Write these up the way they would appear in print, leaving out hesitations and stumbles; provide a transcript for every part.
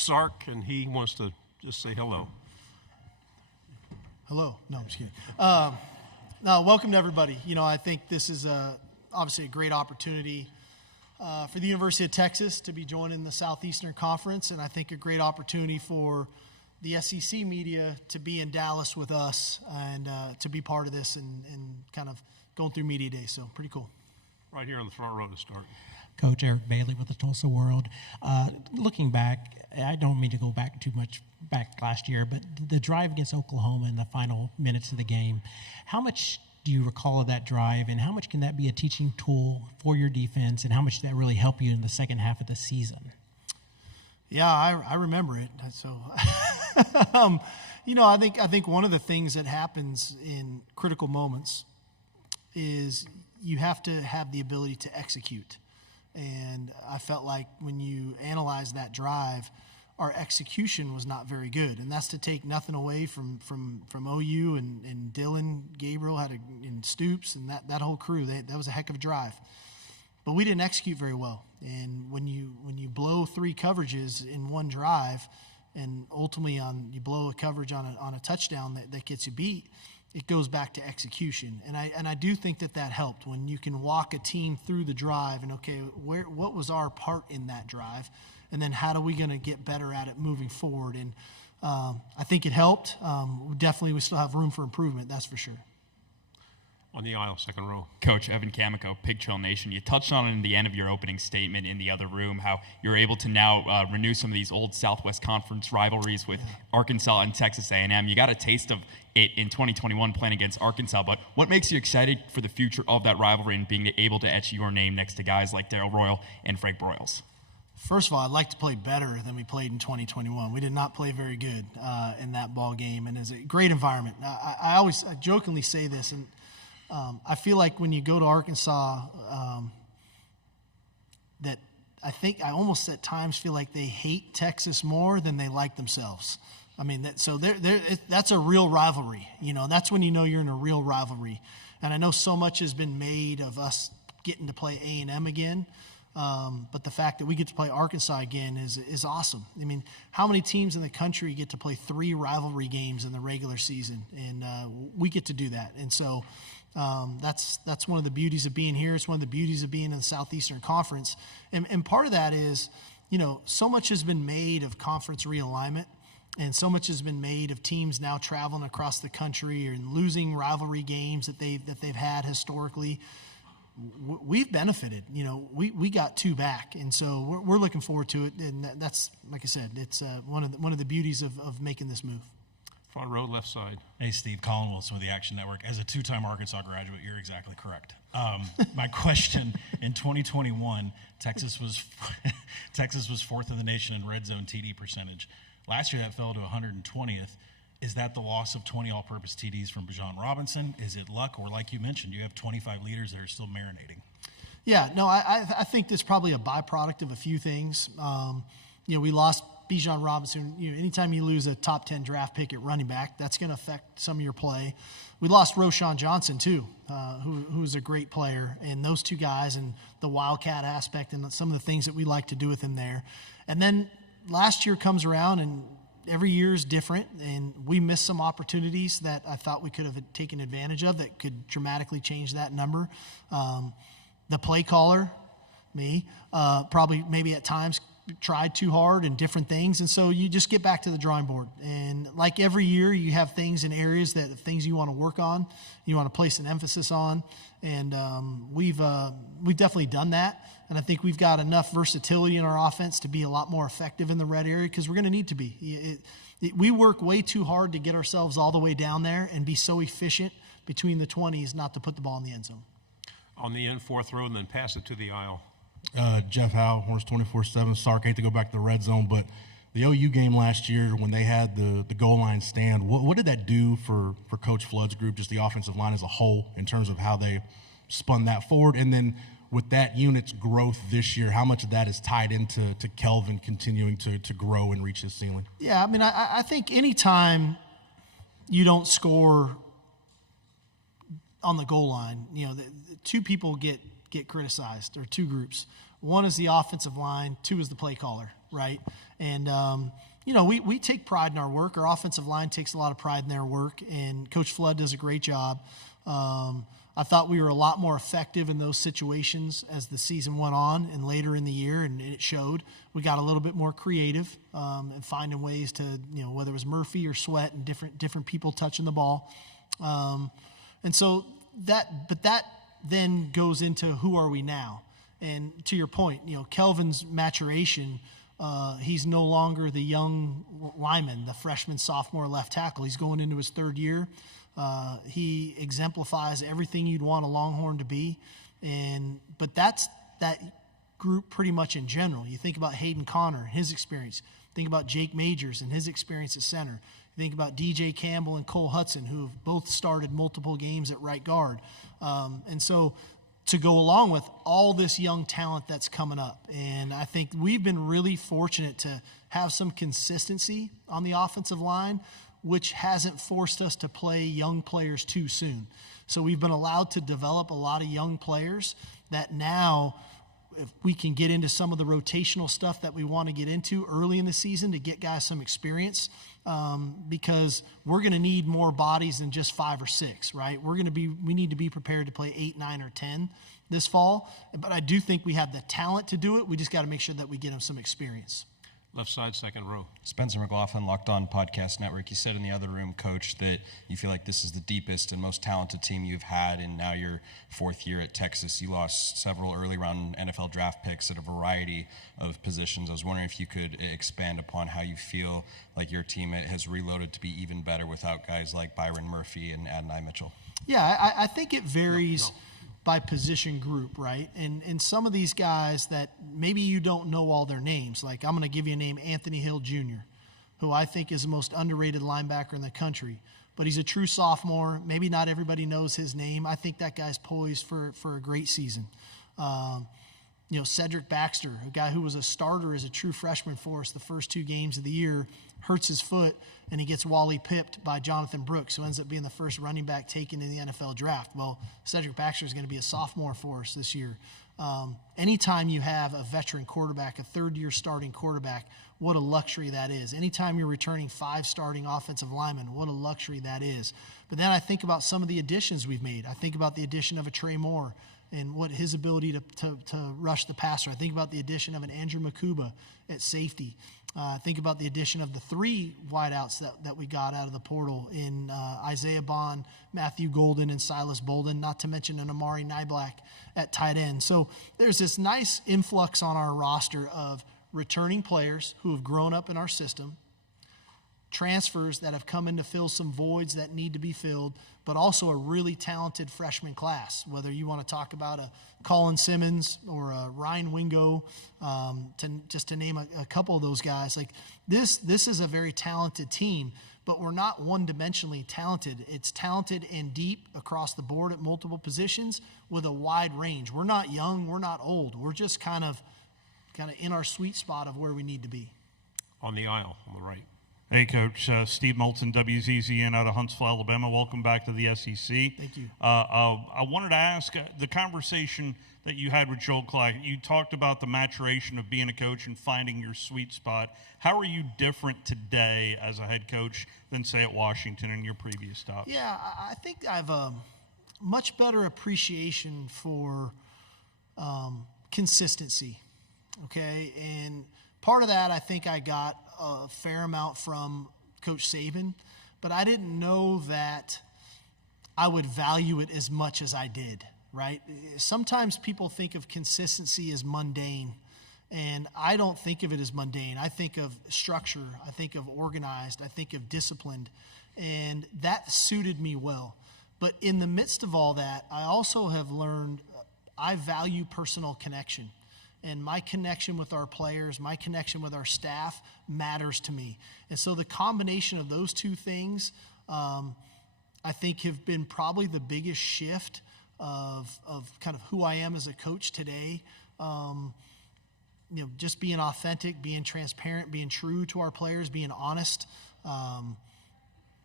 Sark, and he wants to just say hello. Hello. No, I'm just kidding. Welcome to everybody. I think this is obviously a great opportunity for the University of Texas to be joining the Southeastern Conference, and I think a great opportunity for the SEC media to be in Dallas with us and to be part of this and kind of going through Media Day. So pretty cool. Right here on the front row to start. Coach Eric Bailey with the Tulsa World. Looking back, I don't mean to go back too much back last year, but the drive against Oklahoma in the final minutes of the game, how much do you recall of that drive, and how much can that be a teaching tool for your defense, and how much did that really help you in the second half of the season? Yeah, I remember it. So, I think one of the things that happens in critical moments is you have to have the ability to execute. And I felt like when you analyze that drive, our execution was not very good. And that's to take nothing away from OU and Dylan, Gabriel and Stoops and that whole crew. That was a heck of a drive. But we didn't execute very well. And when you blow 3 coverages in one drive, and ultimately you blow a coverage on a touchdown that gets you beat, it goes back to execution. And I do think that helped when you can walk a team through the drive and, okay, what was our part in that drive? And then how are we going to get better at it moving forward? And I think it helped. We still have room for improvement, that's for sure. On the aisle, second row. Coach Evan Camico, Pig Trail Nation. You touched on it in the end of your opening statement in the other room, how you're able to now renew some of these old Southwest Conference rivalries with Arkansas and Texas A&M. You got a taste of it in 2021 playing against Arkansas, but what makes you excited for the future of that rivalry and being able to etch your name next to guys like Darrell Royal and Frank Broyles? First of all, I'd like to play better than we played in 2021. We did not play very good in that ball game, and it's a great environment. I always jokingly say this, and I feel like when you go to Arkansas, that I almost at times feel like they hate Texas more than they like themselves. I mean, that's a real rivalry. That's when you know you're in a real rivalry. And I know so much has been made of us getting to play A&M again, but the fact that we get to play Arkansas again is awesome. I mean, how many teams in the country get to play 3 rivalry games in the regular season? And we get to do that. And so that's one of the beauties of being here. It's one of the beauties of being in the Southeastern Conference. And part of that is, so much has been made of conference realignment, and so much has been made of teams now traveling across the country and losing rivalry games that they've had historically. We've benefited. We got 2 back, and so we're looking forward to it. And that's, like I said, it's one of the beauties of making this move. Front row, left side. Hey, Steve, Colin Wilson with the Action Network. As a 2-time Arkansas graduate, you're exactly correct. My question, in 2021, Texas was 4th in the nation in red zone TD percentage. Last year, that fell to 120th. Is that the loss of 20 all-purpose TDs from Bijan Robinson? Is it luck? Or like you mentioned, you have 25 leaders that are still marinating. Yeah, no, I think that's probably a byproduct of a few things. We lost Bijan Robinson. Anytime you lose a top 10 draft pick at running back, that's going to affect some of your play. We lost Roschon Johnson too, who's a great player, and those 2 guys and the Wildcat aspect and some of the things that we like to do with him there. And then last year comes around, and every year is different, and we missed some opportunities that I thought we could have taken advantage of that could dramatically change that number. The play caller, me, probably maybe at times tried too hard and different things, and so you just get back to the drawing board. And like every year, you have things in areas things you want to work on, you want to place an emphasis on, and we've definitely done that. And I think we've got enough versatility in our offense to be a lot more effective in the red area because we're going to need to be. We work way too hard to get ourselves all the way down there and be so efficient between the 20s not to put the ball in the end zone. On the end, 4th row, and then pass it to the aisle. Jeff Howe, Horns 24/7. Sark, hate to go back to the red zone, but the OU game last year when they had the goal line stand, what did that do for Coach Flood's group, just the offensive line as a whole, in terms of how they spun that forward? And then with that unit's growth this year, how much of that is tied into Kelvin continuing to grow and reach his ceiling? Yeah, I mean, I think anytime you don't score on the goal line, the 2 people get criticized, or 2 groups. One is the offensive line, 2 is the play caller. right? And, we take pride in our work. Our offensive line takes a lot of pride in their work, and Coach Flood does a great job. I thought we were a lot more effective in those situations as the season went on and later in the year, and it showed. We got a little bit more creative and finding ways to, whether it was Murphy or Sweat and different people touching the ball. And so that then goes into who are we now? And to your point, Kelvin's maturation, he's no longer the young lineman, the freshman, sophomore left tackle. He's going into his third year. He exemplifies everything you'd want a Longhorn to be. But that's that group pretty much in general. You think about Hayden Connor, his experience. Think about Jake Majors and his experience at center. You think about DJ Campbell and Cole Hudson, who have both started multiple games at right guard. And so to go along with all this young talent that's coming up. And I think we've been really fortunate to have some consistency on the offensive line, which hasn't forced us to play young players too soon. So we've been allowed to develop a lot of young players that now, if we can get into some of the rotational stuff that we want to get into early in the season to get guys some experience, because we're going to need more bodies than just 5 or 6, right? We need to be prepared to play 8, 9, or 10 this fall. But I do think we have the talent to do it. We just got to make sure that we get them some experience. Left side, second row. Spencer McLaughlin, Locked On Podcast Network. You said in the other room, Coach, that you feel like this is the deepest and most talented team you've had, and now your 4th year at Texas. You lost several early round NFL draft picks at a variety of positions. I was wondering if you could expand upon how you feel like your team has reloaded to be even better without guys like Byron Murphy and Adonai Mitchell. Yeah, I think it varies by position group, right? And some of these guys that maybe you don't know all their names, like I'm going to give you a name, Anthony Hill Jr., who I think is the most underrated linebacker in the country. But he's a true sophomore. Maybe not everybody knows his name. I think that guy's poised for a great season. Cedric Baxter, a guy who was a starter as a true freshman for us the first 2 games of the year, hurts his foot, and he gets Wally pipped by Jonathan Brooks, who ends up being the first running back taken in the NFL draft. Well, Cedric Baxter is going to be a sophomore for us this year. Anytime you have a veteran quarterback, a third-year starting quarterback, what a luxury that is. Anytime you're returning 5 starting offensive linemen, what a luxury that is. But then I think about some of the additions we've made. I think about the addition of a Trey Moore and what his ability to rush the passer. I think about the addition of an Andrew Makuba at safety. Think about the addition of the 3 wideouts that we got out of the portal in Isaiah Bond, Matthew Golden, and Silas Bolden, not to mention an Amari Nyblack at tight end. So there's this nice influx on our roster of returning players who have grown up in our system, transfers that have come in to fill some voids that need to be filled, but also a really talented freshman class, whether you want to talk about a Colin Simmons or a Ryan Wingo, just to name a couple of those guys. Like this is a very talented team, but we're not one-dimensionally talented. It's talented and deep across the board at multiple positions with a wide range. We're not young, we're not old. We're just kind of in our sweet spot of where we need to be. On the aisle, on the right. Hey, Coach. Steve Moulton, WZZN out of Huntsville, Alabama. Welcome back to the SEC. Thank you. I wanted to ask the conversation that you had with Joel Clark. You talked about the maturation of being a coach and finding your sweet spot. How are you different today as a head coach than, say, at Washington in your previous stops? Yeah, I think I have a much better appreciation for consistency, okay? And part of that I think I got a fair amount from Coach Saban, but I didn't know that I would value it as much as I did, right? Sometimes people think of consistency as mundane, and I don't think of it as mundane. I think of structure. I think of organized. I think of disciplined, and that suited me well. But in the midst of all that, I also have learned I value personal connection. And my connection with our players, my connection with our staff matters to me. And so the combination of those 2 things, I think have been probably the biggest shift of kind of who I am as a coach today. Just being authentic, being transparent, being true to our players, being honest.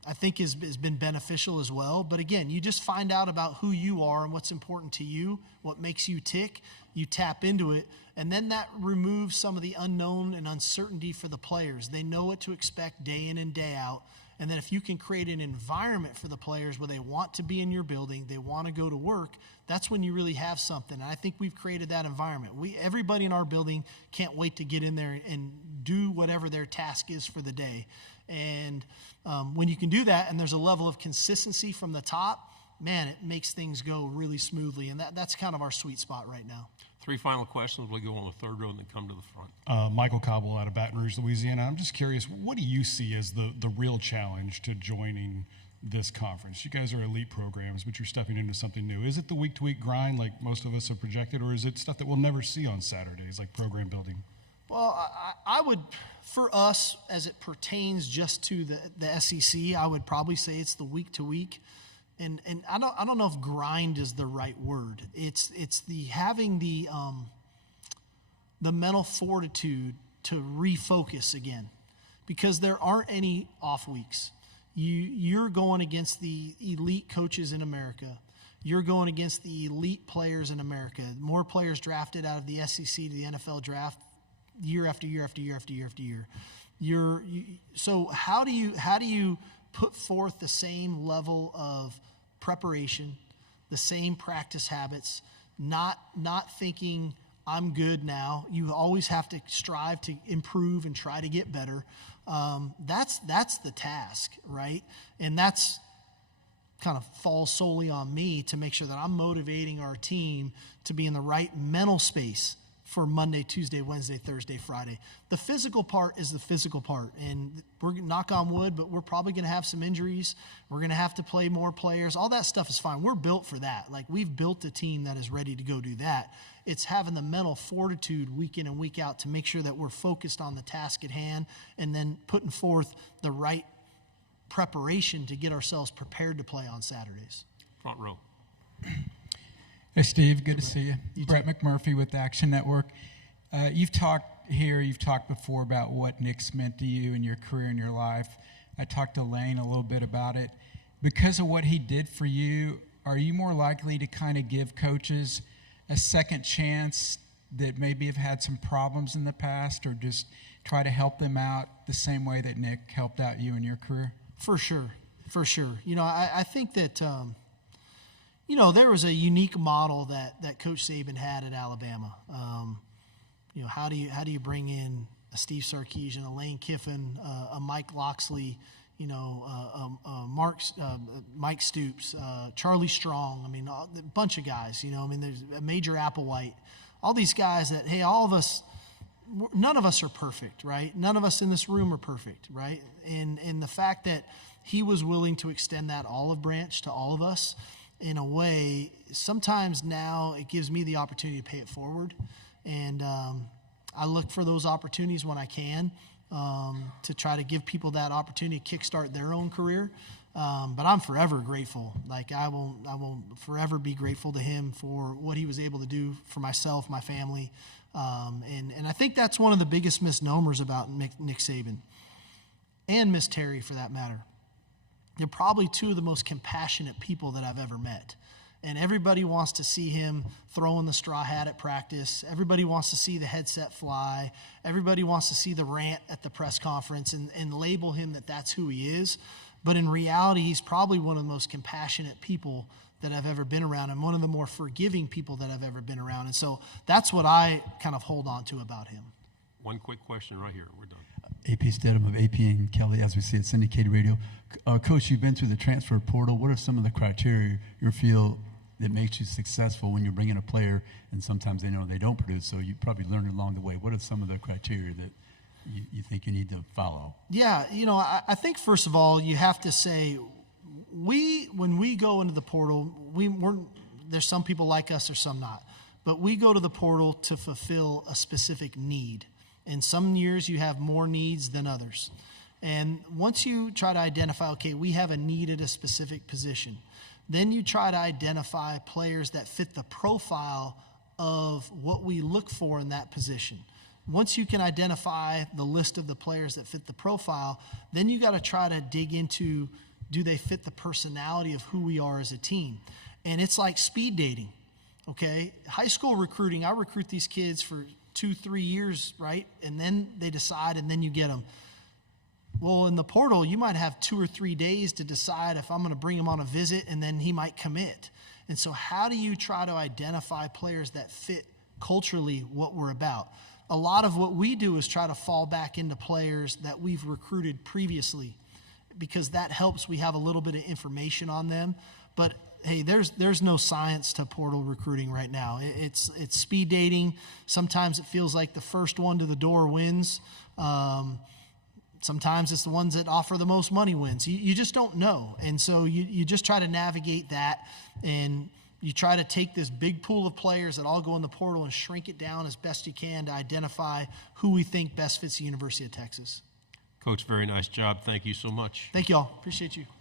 I think has been beneficial as well. But again, you just find out about who you are and what's important to you, what makes you tick. You tap into it, and then that removes some of the unknown and uncertainty for the players. They know what to expect day in and day out. And then if you can create an environment for the players where they want to be in your building, they want to go to work, that's when you really have something. And I think we've created that environment. Everybody in our building can't wait to get in there and do whatever their task is for the day. And when you can do that and there's a level of consistency from the top, man, it makes things go really smoothly. And that's kind of our sweet spot right now. 3 final questions. We'll go on the third row and then come to the front. Michael Cobble out of Baton Rouge, Louisiana. I'm just curious, what do you see as the real challenge to joining this conference? You guys are elite programs, but you're stepping into something new. Is it the week-to-week grind like most of us have projected, or is it stuff that we'll never see on Saturdays, like program building? Well, I would, for us, as it pertains just to the SEC, I would probably say it's the week-to-week. And I don't know if grind is the right word. It's the having the mental fortitude to refocus again, because there aren't any off weeks. You're going against the elite coaches in America. You're going against the elite players in America. More players drafted out of the SEC to the NFL draft year after year after year after year after year. So how do you put forth the same level of preparation, the same practice habits, not thinking I'm good now. You always have to strive to improve and try to get better. That's the task, right? And that's kind of falls solely on me to make sure that I'm motivating our team to be in the right mental space for Monday, Tuesday, Wednesday, Thursday, Friday. The physical part is the physical part, and we're knock on wood, but we're probably going to have some injuries. We're going to have to play more players. All that stuff is fine. We're built for that. Like, we've built a team that is ready to go do that. It's having the mental fortitude week in and week out to make sure that we're focused on the task at hand, and then putting forth the right preparation to get ourselves prepared to play on Saturdays. Front row. Hey, Steve, good to see you. Brett McMurphy with Action Network. You've talked before about what Nick's meant to you in your career and your life. I talked to Lane a little bit about it. Because of what he did for you, are you more likely to kind of give coaches a second chance that maybe have had some problems in the past, or just try to help them out the same way that Nick helped out you in your career? For sure. I think that there was a unique model that Coach Saban had at Alabama. How do you bring in a Steve Sarkisian, a Lane Kiffin, a Mike Loxley, Mike Stoops, Charlie Strong. I mean, a bunch of guys. There's a Major Applewhite. All these guys that, hey, all of us, none of us are perfect, right? None of us in this room are perfect, right? And the fact that he was willing to extend that olive branch to all of us, in a way, sometimes now it gives me the opportunity to pay it forward. And I look for those opportunities when I can to try to give people that opportunity to kickstart their own career. But I'm forever grateful. Like, I will forever be grateful to him for what he was able to do for myself, my family. And I think that's one of the biggest misnomers about Nick Saban, and Miss Terry for that matter. They're probably two of the most compassionate people that I've ever met. And everybody wants to see him throwing the straw hat at practice. Everybody wants to see the headset fly. Everybody wants to see the rant at the press conference and label him that that's who he is. But in reality, he's probably one of the most compassionate people that I've ever been around, and one of the more forgiving people that I've ever been around. And so that's what I kind of hold on to about him. One quick question right here. We're done. AP Stedham of AP and Kelly, as we see at syndicated radio. Coach, you've been through the transfer portal. What are some of the criteria you feel that makes you successful when you're bringing a player, and sometimes they know they don't produce, so you probably learn along the way. What are some of the criteria that you think you need to follow? Yeah, I think first of all, you have to say, when we go into the portal, there's some people like us or some not, but we go to the portal to fulfill a specific need. And some years you have more needs than others. And once you try to identify, okay, we have a need at a specific position, then you try to identify players that fit the profile of what we look for in that position. Once you can identify the list of the players that fit the profile, then you got to try to dig into do they fit the personality of who we are as a team? And it's like speed dating, okay? High school recruiting, I recruit these kids for 2-3 years, right? And then they decide, and then you get them. Well, in the portal, you might have 2 or 3 days to decide if I'm going to bring him on a visit, and then he might commit. And so how do you try to identify players that fit culturally what we're about? A lot of what we do is try to fall back into players that we've recruited previously, because that helps. We have a little bit of information on them. But hey, there's no science to portal recruiting right now. It's speed dating. Sometimes it feels like the first one to the door wins. Sometimes it's the ones that offer the most money wins. You just don't know. And so you just try to navigate that, and you try to take this big pool of players that all go in the portal and shrink it down as best you can to identify who we think best fits the University of Texas. Coach, very nice job. Thank you so much. Thank you all. Appreciate you.